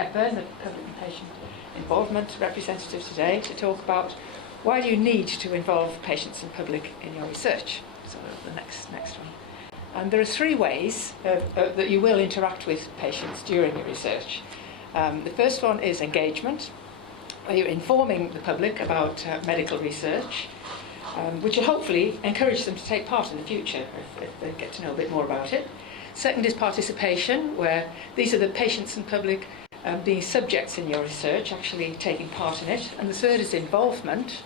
Hepburn, the public and patient involvement representative today, to talk about why do you need to involve patients and public in your research. So the next one. And there are three ways that you will interact with patients during your research. The first one is engagement, where you're informing the public about medical research, which will hopefully encourage them to take part in the future if they get to know a bit more about it. Second is participation, where these are the patients and public being subjects in your research, actually taking part in it. And the third is involvement,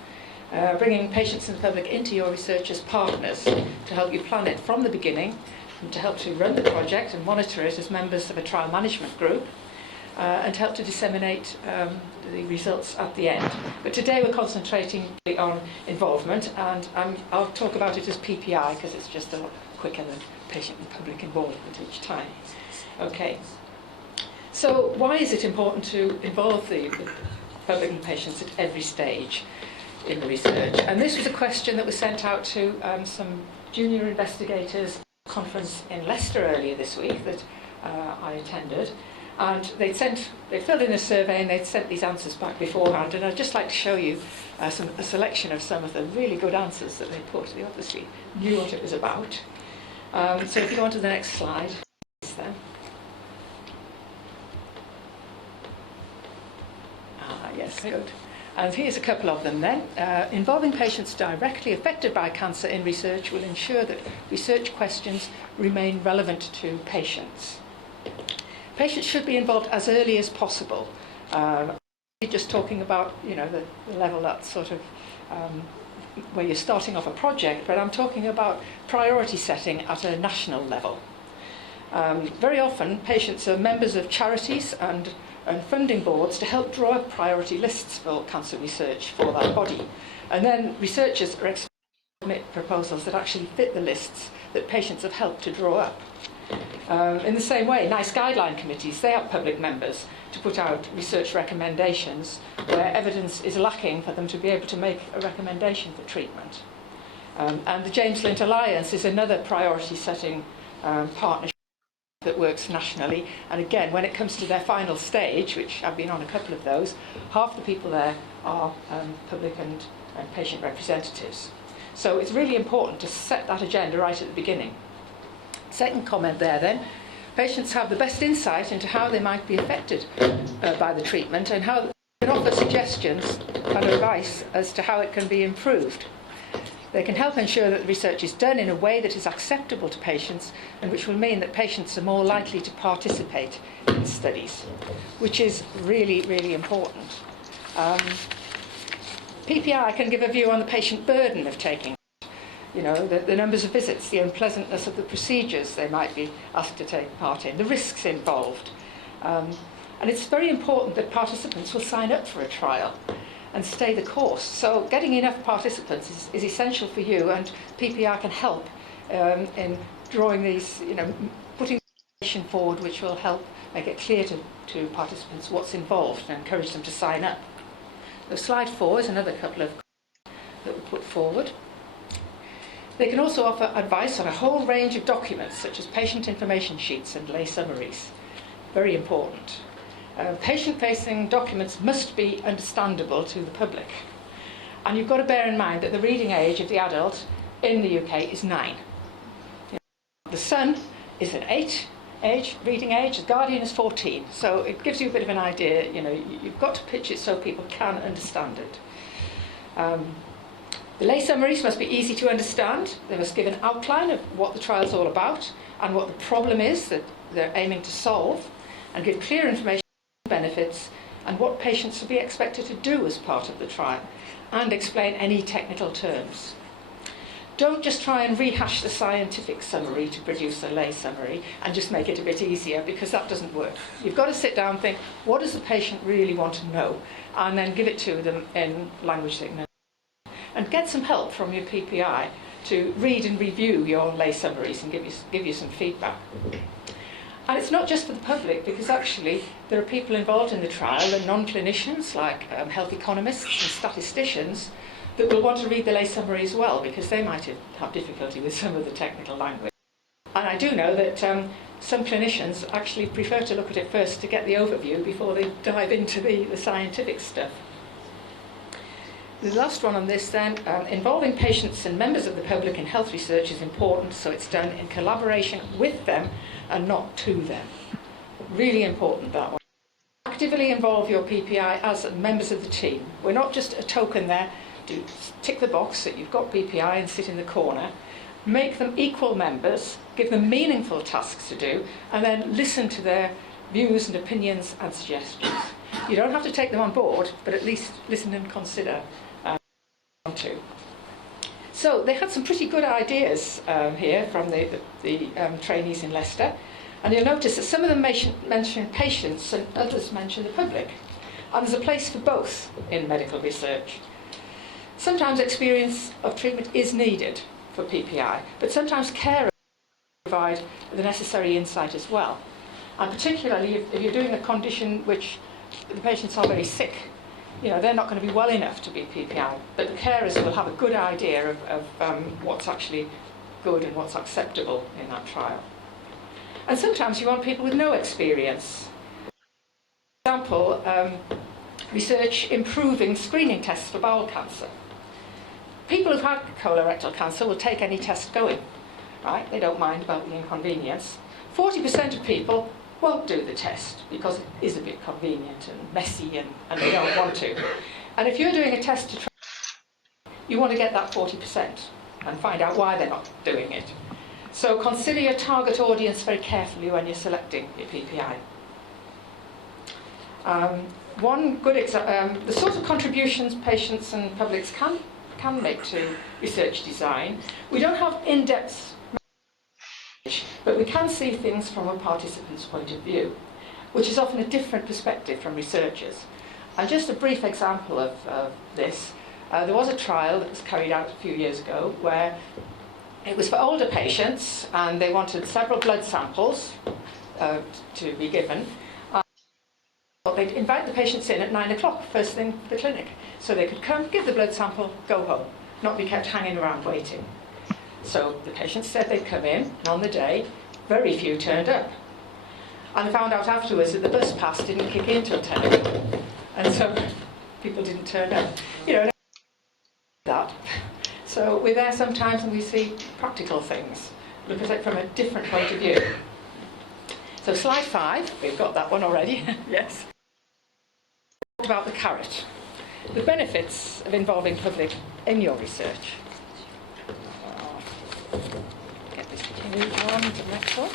bringing patients and the public into your research as partners to help you plan it from the beginning and to help to run the project and monitor it as members of a trial management group. And help to disseminate the results at the end. But today we're concentrating on involvement, and I'll talk about it as PPI because it's just a lot quicker than patient and public involvement each time. Okay. So why is it important to involve the public and patients at every stage in the research? And this was a question that was sent out to some junior investigators at a conference in Leicester earlier this week that I attended. And they filled in a survey and they'd sent these answers back beforehand. And I'd just like to show you a selection of some of the really good answers that they put. They obviously knew what it was about. So if you go on to the next slide, then. Yes, good. And here's a couple of them then. Involving patients directly affected by cancer in research will ensure that research questions remain relevant to patients. Patients should be involved as early as possible. Just talking about, the level that's sort of where you're starting off a project, but I'm talking about priority setting at a national level. Very often, patients are members of charities and funding boards to help draw up priority lists for cancer research for that body. And then researchers are expected to submit proposals that actually fit the lists that patients have helped to draw up. In the same way, NICE guideline committees, they have public members to put out research recommendations where evidence is lacking for them to be able to make a recommendation for treatment. And the James Lint Alliance is another priority setting partnership that works nationally. And again, when it comes to their final stage, which I've been on a couple of those, half the people there are public and patient representatives. So it's really important to set that agenda right at the beginning. Second comment there then, patients have the best insight into how they might be affected by the treatment and how they can offer suggestions and advice as to how it can be improved. They can help ensure that the research is done in a way that is acceptable to patients and which will mean that patients are more likely to participate in studies, which is really, really important. PPI can give a view on the patient burden of taking the numbers of visits, the unpleasantness of the procedures they might be asked to take part in, the risks involved. And it's very important that participants will sign up for a trial and stay the course. So getting enough participants is essential for you, and PPI can help in drawing these, putting information forward which will help make it clear to participants what's involved and encourage them to sign up. So slide 4 is another couple of that we put forward. They can also offer advice on a whole range of documents, such as patient information sheets and lay summaries. Very important. Patient-facing documents must be understandable to the public. And you've got to bear in mind that the reading age of the adult in the UK is 9. The Sun is an 8 reading age, the Guardian is 14. So it gives you a bit of an idea, you've got to pitch it so people can understand it. The lay summaries must be easy to understand. They must give an outline of what the trial is all about and what the problem is that they're aiming to solve, and give clear information on benefits and what patients will be expected to do as part of the trial, and explain any technical terms. Don't just try and rehash the scientific summary to produce a lay summary and just make it a bit easier, because that doesn't work. You've got to sit down and think, what does the patient really want to know? And then give it to them in language they know. And get some help from your PPI to read and review your lay summaries and give you some feedback. And it's not just for the public, because actually there are people involved in the trial, and non-clinicians like health economists and statisticians that will want to read the lay summary as well, because they might have difficulty with some of the technical language. And I do know that some clinicians actually prefer to look at it first to get the overview before they dive into the scientific stuff. The last one on this then, involving patients and members of the public in health research is important, so it's done in collaboration with them and not to them. Really important, that one. Actively involve your PPI as members of the team. We're not just a token there to tick the box that you've got PPI and sit in the corner. Make them equal members, give them meaningful tasks to do, and then listen to their views and opinions and suggestions. You don't have to take them on board, but at least listen and consider. To. So they had some pretty good ideas here from the trainees in Leicester, and you'll notice that some of them mention patients and others mention the public, and there's a place for both in medical research. Sometimes experience of treatment is needed for PPI, but sometimes carers provide the necessary insight as well, and particularly if you're doing a condition which the patients are very sick. You know, they're not going to be well enough to be PPI, but the carers will have a good idea of what's actually good and what's acceptable in that trial. And sometimes you want people with no experience. For example, research improving screening tests for bowel cancer. People who've had colorectal cancer will take any test going, right? They don't mind about the inconvenience. 40% of people won't do the test because it is a bit convenient and messy and they don't want to. And if you're doing a test to try, you want to get that 40% and find out why they're not doing it. So consider your target audience very carefully when you're selecting your PPI. One good example, the sort of contributions patients and publics can make to research design. We don't have in-depth, but we can see things from a participant's point of view, which is often a different perspective from researchers. And just a brief example of this, there was a trial that was carried out a few years ago where it was for older patients and they wanted several blood samples to be given. They'd invite the patients in at 9 o'clock, first thing for the clinic, so they could come, give the blood sample, go home, not be kept hanging around waiting. So the patients said they'd come in, and on the day, very few turned up. And I found out afterwards that the bus pass didn't kick in till 10 o'clock. And so people didn't turn up. You know, that. So we're there sometimes and we see practical things. Look at it from a different point of view. So slide 5, we've got that one already. Yes. About the carrot. The benefits of involving public in your research. Get this moved on to the next one.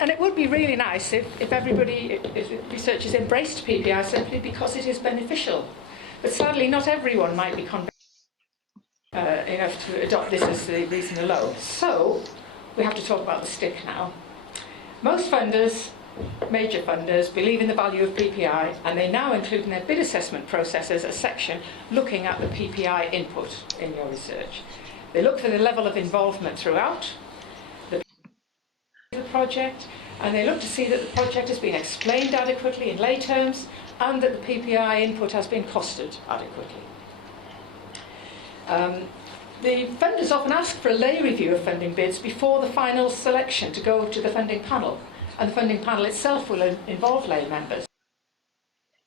And it would be really nice if everybody, if researchers embraced PPI simply because it is beneficial. But sadly, not everyone might be convinced enough to adopt this as the reason alone. So we have to talk about the stick now. Most funders, major funders, believe in the value of PPI, and they now include in their bid assessment processes a section looking at the PPI input in your research. They look for the level of involvement throughout the project, and they look to see that the project has been explained adequately in lay terms and that the PPI input has been costed adequately. The funders often ask for a lay review of funding bids before the final selection to go to the funding panel, and the funding panel itself will involve lay members.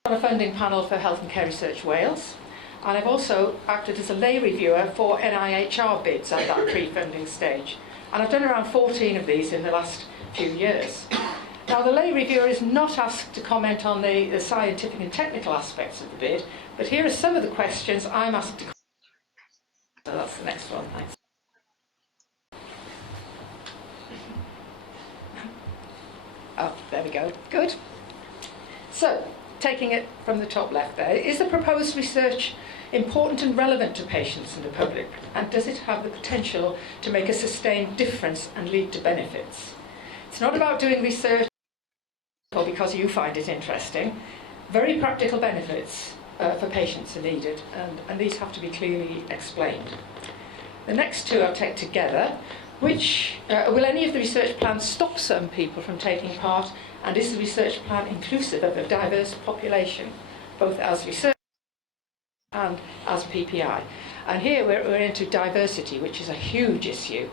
I'm on a funding panel for Health and Care Research Wales, and I've also acted as a lay reviewer for NIHR bids at that pre-funding stage. And I've done around 14 of these in the last few years. Now, the lay reviewer is not asked to comment on the scientific and technical aspects of the bid, but here are some of the questions I'm asked to comment. So that's the next one, thanks. Oh, there we go, good. So, taking it from the top left there, is the proposed research important and relevant to patients and the public? And does it have the potential to make a sustained difference and lead to benefits? It's not about doing research or because you find it interesting. Very practical benefits for patients are needed, and these have to be clearly explained. The next two I'll take together. Which, will any of the research plans stop some people from taking part, and is the research plan inclusive of a diverse population, both as research and as PPI? And here we're into diversity, which is a huge issue.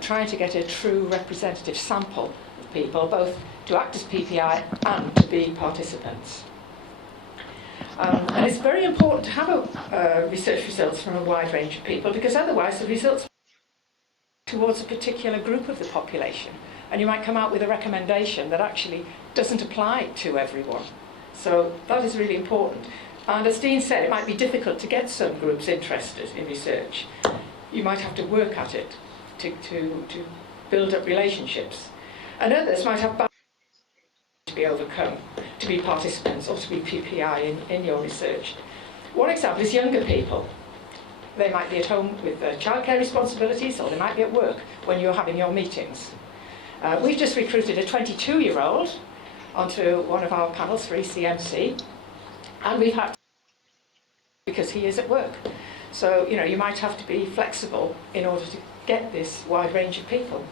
trying to get a true representative sample of people, both to act as PPI and to be participants. And it's very important to have research results from a wide range of people, because otherwise the results towards a particular group of the population, and you might come out with a recommendation that actually doesn't apply to everyone. So that is really important. And as Dean said, it might be difficult to get some groups interested in research. You might have to work at it to build up relationships. And others might have barriers to be overcome, to be participants or to be PPI in your research. One example is younger people. They might be at home with childcare responsibilities, or they might be at work when you're having your meetings. We've just recruited a 22-year-old onto one of our panels for ECMC, and we've had to, because he is at work. So, you might have to be flexible in order to get this wide range of people.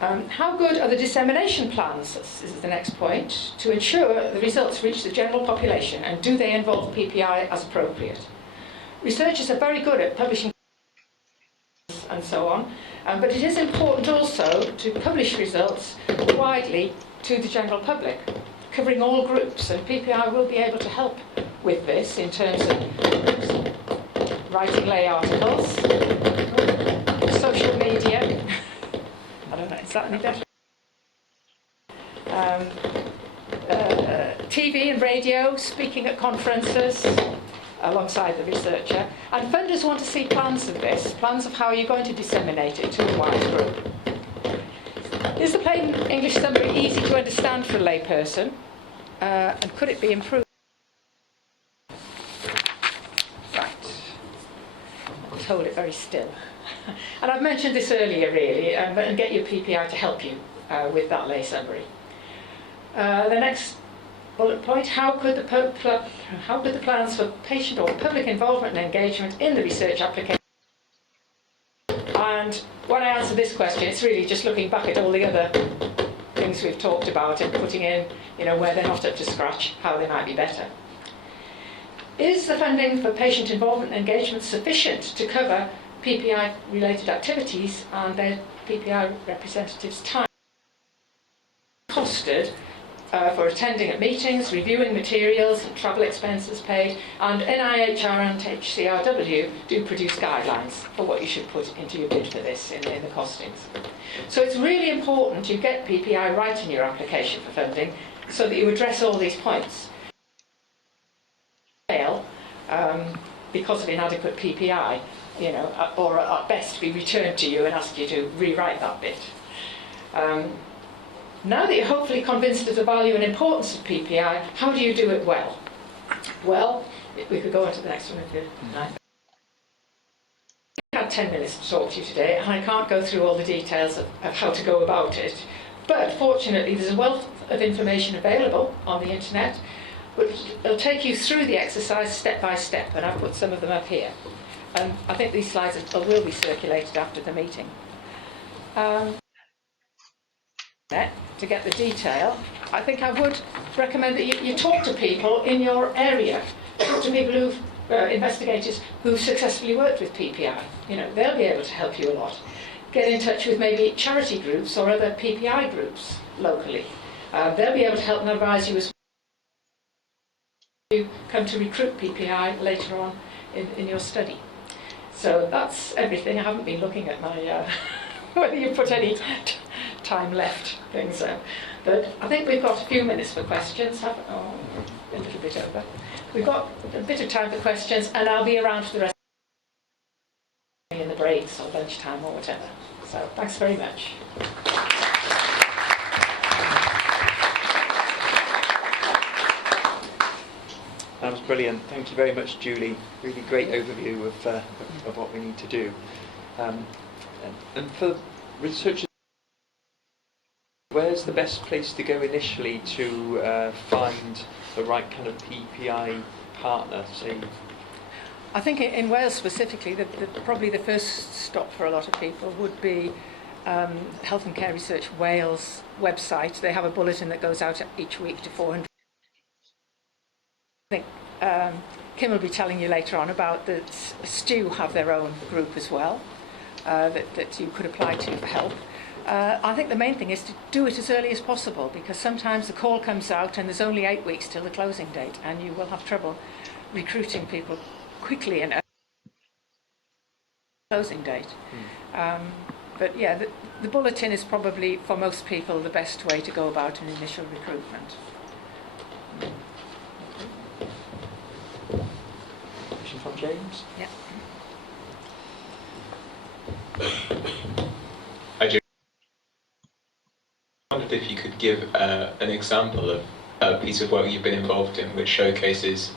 How good are the dissemination plans, this is the next point, to ensure the results reach the general population, and do they involve PPI as appropriate? Researchers are very good at publishing and so on, but it is important also to publish results widely to the general public, covering all groups, and PPI will be able to help with this in terms of writing lay articles, social media, I don't know, is that any better? TV and radio, speaking at conferences alongside the researcher, and funders want to see plans of this, plans of how you're going to disseminate it to a wide group. Is the plain English summary easy to understand for a layperson, and could it be improved? Right, let's hold it very still. And I've mentioned this earlier really, and get your PPI to help you with that lay summary. The next bullet point, how could the plans for patient or public involvement and engagement in the research application? And when I answer this question, it's really just looking back at all the other things we've talked about and putting in, where they're not up to scratch, how they might be better. Is the funding for patient involvement and engagement sufficient to cover PPI-related activities and their PPI representatives' time? Costed for attending at meetings, reviewing materials, and travel expenses paid, and NIHR and HCRW do produce guidelines for what you should put into your bid for this in the costings. So it's really important you get PPI right in your application for funding so that you address all these points. Because of inadequate PPI, or at best be returned to you and ask you to rewrite that bit. Now that you're hopefully convinced of the value and importance of PPI, how do you do it well? Well, we could go on to the next one if you like. I had 10 minutes to talk to you today, and I can't go through all the details of how to go about it. But fortunately, there's a wealth of information available on the internet, but it'll take you through the exercise step by step, and I've put some of them up here. And I think these slides will be circulated after the meeting. To get the detail, I think I would recommend that you talk to people in your area. Talk to people investigators who've successfully worked with PPI. They'll be able to help you a lot. Get in touch with maybe charity groups or other PPI groups locally. They'll be able to help and advise you as you come to recruit PPI later on in your study. So that's everything. I haven't been looking at my whether you put any time left things out. But I think we've got a few minutes for questions. A little bit over. We've got a bit of time for questions, and I'll be around for the rest in the breaks or lunchtime or whatever. So thanks very much. That was brilliant. Thank you very much, Julie. Really great overview of what we need to do. And for researchers, where's the best place to go initially to find the right kind of PPI partner? Say, I think in Wales specifically, probably the first stop for a lot of people would be Health and Care Research Wales website. They have a bulletin that goes out each week to 400. I think Kim will be telling you later on about the STEW have their own group as well. that you could apply to for help. I think the main thing is to do it as early as possible, because sometimes the call comes out and there's only 8 weeks till the closing date, and you will have trouble recruiting people quickly and closing date. But yeah, the bulletin is probably, for most people, the best way to go about an initial recruitment. Question from James? Yeah. I wondered if you could give an example of a piece of work you've been involved in which showcases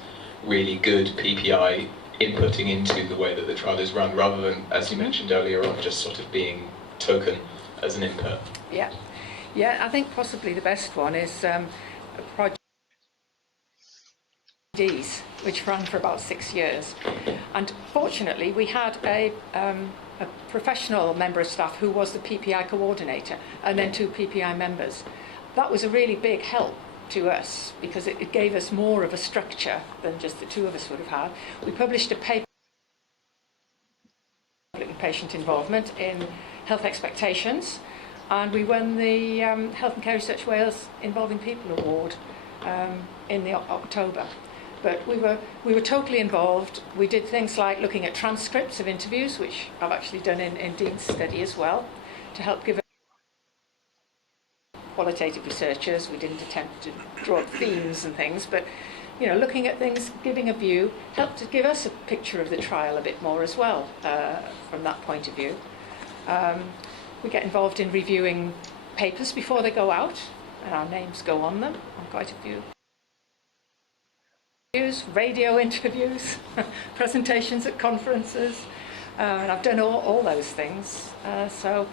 really good PPI inputting into the way that the trial is run, rather than, as you mentioned earlier on, just sort of being token as an input. Yeah, I think possibly the best one is a project which ran for about 6 years, and fortunately we had a professional member of staff who was the PPI coordinator, and then 2 PPI members. That was a really big help to us, because it gave us more of a structure than just the 2 of us would have had. We published a paper on patient involvement in health expectations, and we won the Health and Care Research Wales Involving People Award in October. But we were totally involved. We did things like looking at transcripts of interviews, which I've actually done in Dean's study as well, to help give qualitative researchers. We didn't attempt to draw up themes and things, but looking at things, giving a view, helped to give us a picture of the trial a bit more as well, from that point of view. We get involved in reviewing papers before they go out, and our names go on them, on quite a few. Radio interviews, presentations at conferences, and I've done all those things. So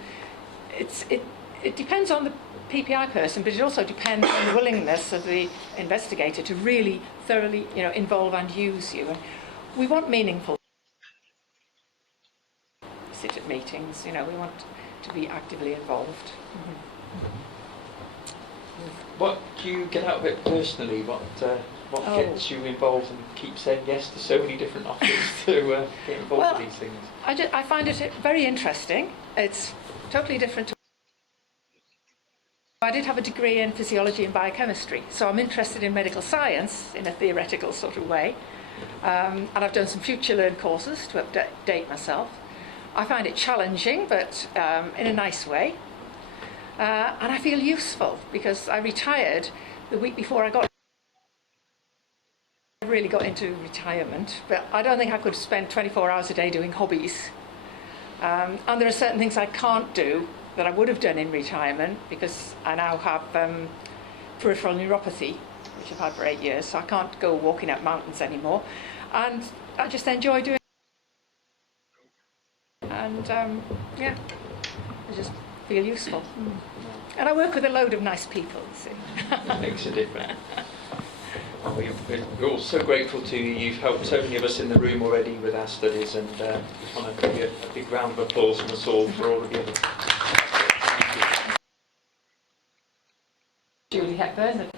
it depends on the PPI person, but it also depends on the willingness of the investigator to really thoroughly, involve and use you. And we want meaningful sit at meetings. We want to be actively involved. What do you get out of it personally? What gets you involved and keep saying yes to so many different offers to get involved with these things? I find it very interesting. It's totally different to... I did have a degree in physiology and biochemistry, so I'm interested in medical science in a theoretical sort of way. And I've done some Future Learn courses to update myself. I find it challenging, but in a nice way. And I feel useful, because I retired the week before I really got into retirement, but I don't think I could spend 24 hours a day doing hobbies. And there are certain things I can't do that I would have done in retirement, because I now have peripheral neuropathy, which I've had for 8 years, so I can't go walking up mountains anymore. And I just enjoy doing it. And I just feel useful. And I work with a load of nice people, you see. That makes a difference. We're all so grateful to you. You've helped so many of us in the room already with our studies, and just want to give you a big round of applause from us all for all of you. Julie Hepburn,